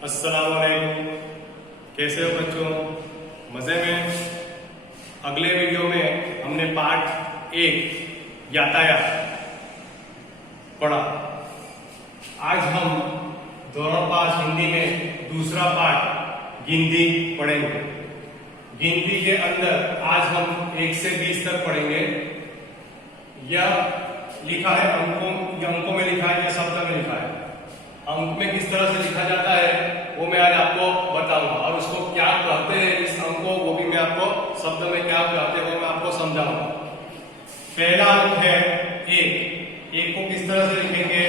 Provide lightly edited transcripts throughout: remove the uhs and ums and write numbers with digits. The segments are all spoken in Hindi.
अस्सलाम वालेकुम। कैसे हो बच्चों? मजे में? अगले वीडियो में हमने पार्ट 1 यातायात पढ़ा। आज हम दोनों पाठ हिंदी में दूसरा पाठ गिनती पढ़ेंगे। गिनती के अंदर आज हम 1 से 20 तक पढ़ेंगे। यह लिखा है अंकों में लिखा है या शब्द में लिखा है। अंक में किस तरह से लिखा जाता है वो मैं आज आपको बताऊंगा, और उसको क्या कहते हैं इस अंक को वो भी मैं आपको शब्द में क्या कहते हैं वो मैं आपको समझाऊंगा। पहला अंक है 1। 1 को किस तरह से लिखेंगे?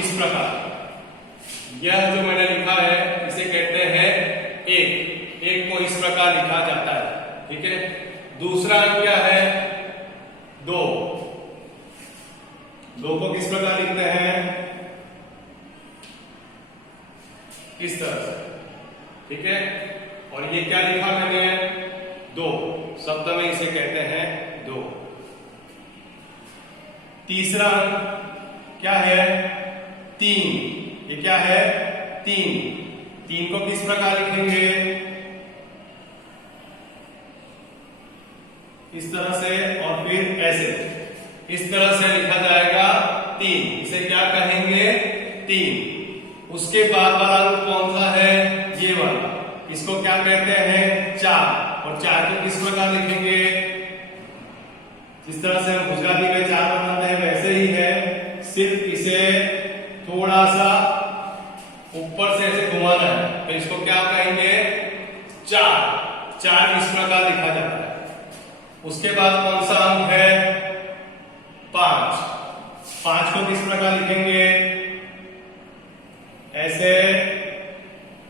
इस प्रकार। यह जो मैंने लिखा है इसे कहते हैं 1। 1 को इस प्रकार लिखा जाता है, ठीक है। दूसरा अंक क्या है? 2। 2 को किस प्रकार लिखते हैं? इस तरह से, ठीक है। और ये क्या लिखा मैंने? 2 शब्द में इसे कहते हैं 2। तीसरा अंक क्या है? 3। ये क्या है? 3। 3 को किस प्रकार लिखेंगे? इस तरह से और फिर ऐसे, इस तरह से लिखा जाएगा 3। इसे क्या कहेंगे? 3। उसके बाद वाला अंक कौन सा है? ये वाला। इसको क्या कहते हैं? 4। और 4 को किस प्रकार लिखेंगे? जिस तरह से हम गुजराती में 4 बनाते हैं वैसे ही है, सिर्फ इसे थोड़ा सा ऊपर से ऐसे घुमाना है, तो इसको क्या कहेंगे? 4। 4 इस प्रकार लिखा जाता है। उसके बाद कौन सा अंक है? 5। 5 को किस प्रकार लिखेंगे? ऐसे,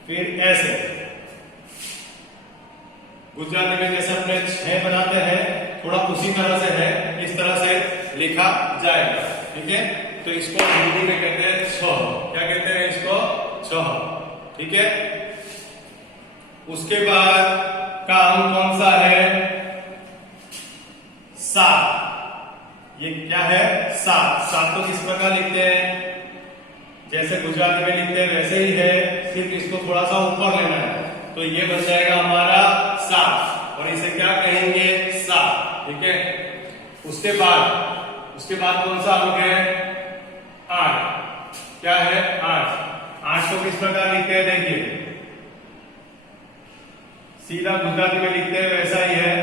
फिर ऐसे। गुजराती में जैसे अपने 6 बनाते हैं थोड़ा उसी तरह से है, इस तरह से लिखा जाएगा, ठीक है। तो इसको हिंदी में कहते हैं 6। क्या कहते हैं इसको? 6, ठीक है। उसके बाद का अंक कौन सा है? 7। ये क्या है? 7। 7 को किस प्रकार लिखते हैं? जैसे गुजराती में लिखते हैं वैसे ही है, सिर्फ इसको थोड़ा सा ऊपर लेना है, तो ये बन जाएगा हमारा 7। और इसे क्या कहेंगे? 7, ठीक है। उसके बाद कौन सा अंक है? 8। क्या है? 8। 8 को किस प्रकार लिखते हैं? देखिए, सीधा गुजराती में लिखते हैं वैसा ही है,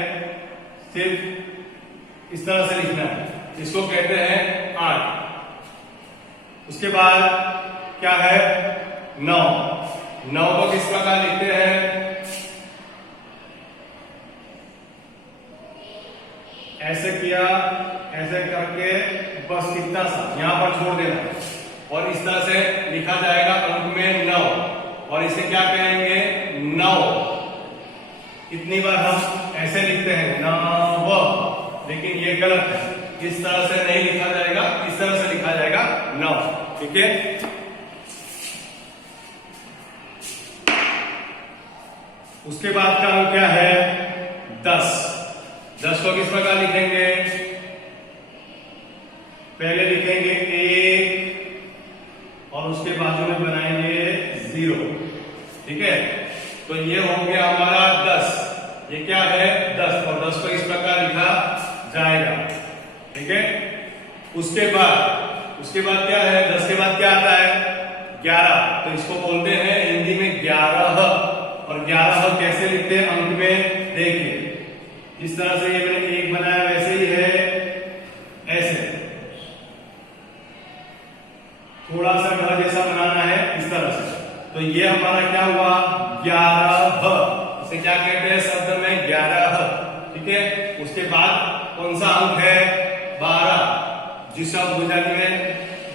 सिर्फ इस तरह से लिखना है। इसको कहते हैं 8। उसके बाद क्या है? 9। 9 को किस प्रकार लिखते हैं? ऐसे किया, ऐसे करके बस इतना सा यहां पर छोड़ देना, और इस तरह से लिखा जाएगा अंक में 9। और इसे क्या कहेंगे? 9। कितनी बार हम ऐसे लिखते हैं 9, लेकिन ये गलत है। इस तरह से नहीं लिखा जाएगा, इस तरह से लिखा जाएगा 9, ठीक है। उसके बाद का अंक क्या है? 10। 10 को किस प्रकार लिखेंगे? पहले लिखेंगे 1 और उसके बाजू में बनाएंगे 0, ठीक है। तो ये हो गया हमारा 10। ये क्या है? 10। और 10 को इस प्रकार लिखा जाएगा, ठीक है। उसके बाद क्या है? 10 के बाद क्या आता है? 11। तो इसको बोलते हैं हिंदी में 11। और 11 कैसे लिखते हैं अंक में? देखिए, जिस तरह से ये मैंने 1 बनाया वैसे ही है, ऐसे थोड़ा सा घर जैसा बनाना है, इस तरह से। तो ये हमारा क्या हुआ? 11। इसे क्या कहते हैं शब्द में? 11, ठीक है। उसके बाद कौन सा अंक है? 12। जिसको आप गुजराती में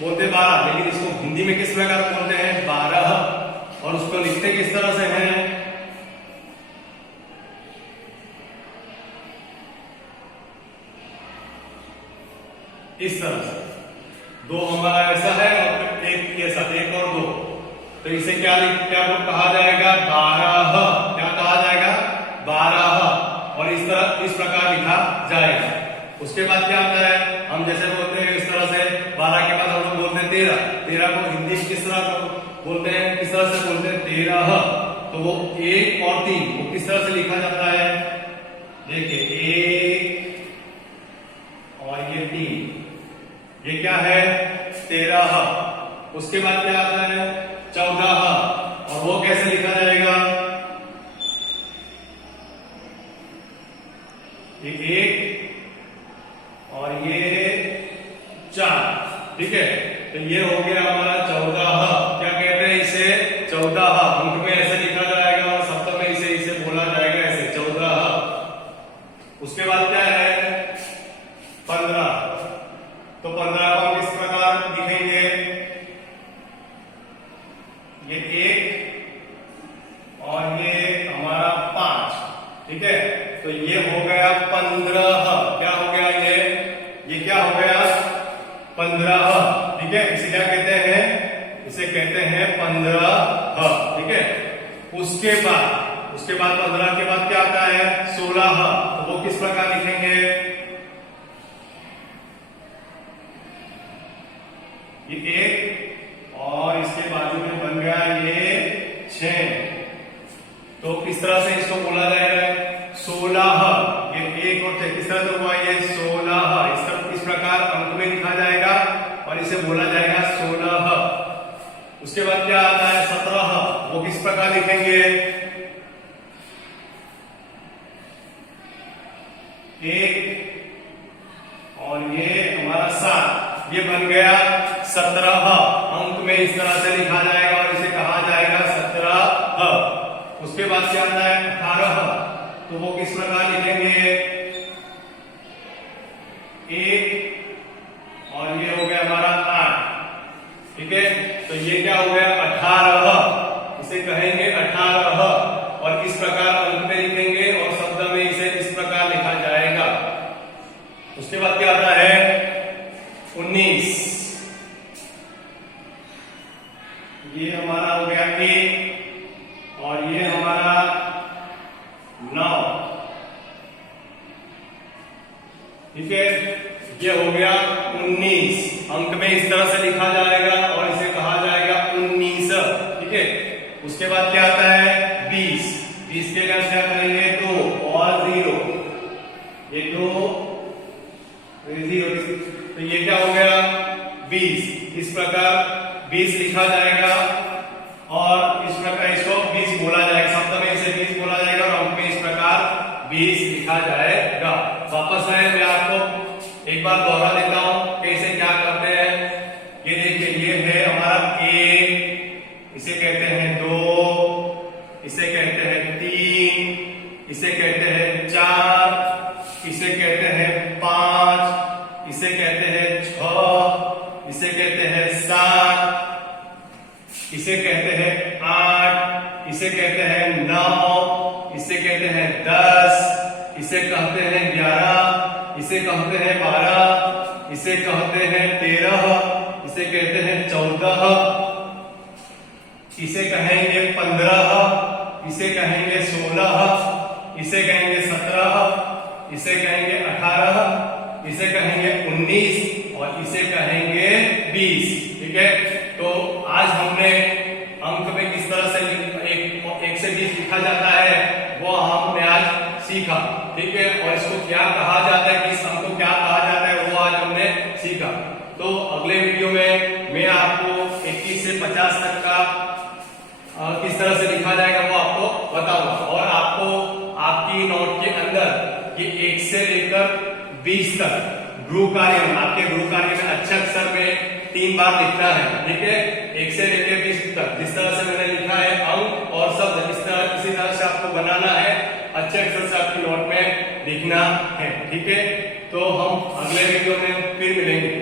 बोलते 12, लेकिन इसको हिंदी में किस प्रकार बोलते हैं? 12। और उसको लिखते किस तरह से हैं? इस तरह से। 2 हमारा ऐसा है और 1 के साथ 1 और 2, तो इसे क्या कहा जाएगा? 12। क्या कहा जाएगा? 12। और इस प्रकार लिखा जाएगा। उसके बाद क्या आता है? हम जैसे बोलते हैं इस तरह से 12 के बाद हम लोग बोलते हैं 13। 13 को हिंदी में किस तरह बोलते हैं, किस तरह से बोलते हैं, 13। तो वो 1 और 3 वो किस तरह से लिखा जाता है, देखिए 1 और ये 3, ये क्या है 13। उसके बाद क्या आता है 14, और वो कैसे लिखा जाएगा, ये 1 और ये 4, ठीक है। तो ये हो गया हमारा 14। क्या कहते हैं इसे 14, अंक में ऐसे लिखा जाएगा और शब्द में इसे बोला जाएगा ऐसे 14। उसके बाद क्या है 15। तो 15 को हम किस प्रकार लिखेंगे, ये 1 और ये हमारा 5, ठीक है। तो ये हो गया 15। क्या हो गया ये क्या हो गया 15, ठीक है। इसे क्या कहते हैं, इसे कहते हैं 15, ठीक है। उसके बाद 15 के बाद क्या आता है 16। तो वो किस प्रकार लिखेंगे, ये 1 और इसके बाजू में बन गया ये 6। तो किस तरह से इसको बोला जाएगा 16। ये 1 और 6 किस तरह से हुआ ये 16। इस प्रकार अंक में लिखा जाएगा और इसे बोला जाएगा 16। उसके बाद क्या आता है 17। वो किस प्रकार लिखेंगे, 1 और ये हमारा 7, ये बन गया 17। अंक में इस तरह से लिखा जाएगा और इसे कहा जाएगा 17। उसके बाद क्या आता है 18। तो वो किस प्रकार लिखेंगे, 1 और ये हो गया हमारा 8, ठीक है। तो ये क्या हो गया 18, इसे कहेंगे 18 और इस प्रकार अंक में लिखेंगे और शब्द में इसे इस प्रकार लिखा जाएगा। उसके बाद क्या आता है 19। ये हमारा हो गया 1 और ये हमारा 9, ठीक है। ये हो गया 19, अंक में इस तरह से लिखा जाएगा और इसे कहा जाएगा 19, ठीक है। उसके बाद क्या आता है 20। 20 के लिए क्या करेंगे 2 और 0, ये 2 0। तो ये क्या हो गया 20। इस प्रकार 20 लिखा जाएगा और इस प्रकार इसको 20 बोला जाएगा, शब्द में इसे 20 बोला जाएगा और अंक में इस प्रकार 20 लिखा जाएगा। वापस आए मैं आपको एक बार दोहरा देता हूं कैसे क्या करते हैं। ये देखिए ये है हमारा 1, इसे कहते हैं 2, इसे कहते हैं 3, इसे कहते हैं 4, इसे कहते हैं 5, इसे कहते हैं 6, इसे कहते हैं 7, इसे कहते हैं 8, इसे कहते हैं 9, इसे कहते हैं 10, इसे कहते हैं 11, इसे कहते हैं 12, इसे कहते हैं 13, इसे कहते हैं 14, इसे कहेंगे 15, इसे कहेंगे 16, इसे कहेंगे 17, इसे कहेंगे 18, इसे कहेंगे 19 और इसे कहेंगे 20, ठीक है। तो आज हमने अंक में किस तरह से 1 से 20 लिखा जाता है वो हमने आज सीखा, ठीक है। और इसको क्या कहा जाता है, किस अंक को क्या कहा जाता है वो आज हमने सीखा। तो अगले वीडियो में मैं आपको 21 से 50 तक का किस तरह से लिखा जाएगा वो आपको बताऊंगा और आपको आपकी नोट के अंदर ये 1 से लेकर 20 तक गृह कार्य में आपके गृह कार्य में अच्छे अक्षर में 3 बार लिखना है, ठीक है। 1 से लेकर 20 तक जिस तरह से मैंने लिखा है अंक और शब्द इसी तरह से आपको बनाना है, अच्छे अक्षर से आपकी नोट में लिखना है, ठीक है। तो हम अगले वीडियो में फिर मिलेंगे।